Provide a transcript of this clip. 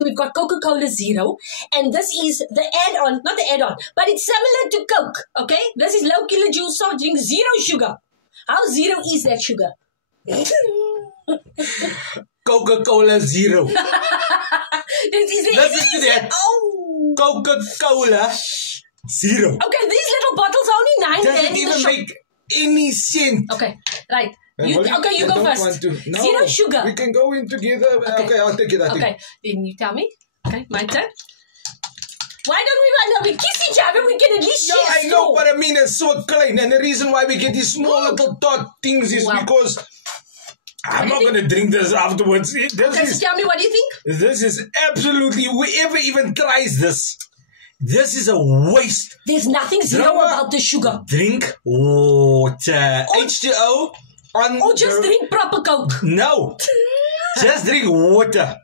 We've got Coca-Cola Zero, and this is the add-on, not the add-on, but it's similar to Coke, okay? This is low kilojoule soft drink, zero sugar. How zero is that sugar? Coca-Cola Zero. Listen to that. Oh. Coca-Cola Zero. Okay, these little bottles are only 9 Doesn't even make any sense. Okay, right. You I go don't first. want to. No, Zero sugar. We can go in together. Okay, I'll take it. Okay, then you tell me. Okay, my turn. Why don't we kiss each other? We can at least share. I know, but I mean it's so klein. And the reason why we get these small little dot things is because I'm not going to drink this afterwards. So tell me, what do you think? This is absolutely, whoever even tries this is a waste. There's nothing zero about the sugar. Drink water. H2O. Or just drink proper Coke. No. Just drink water.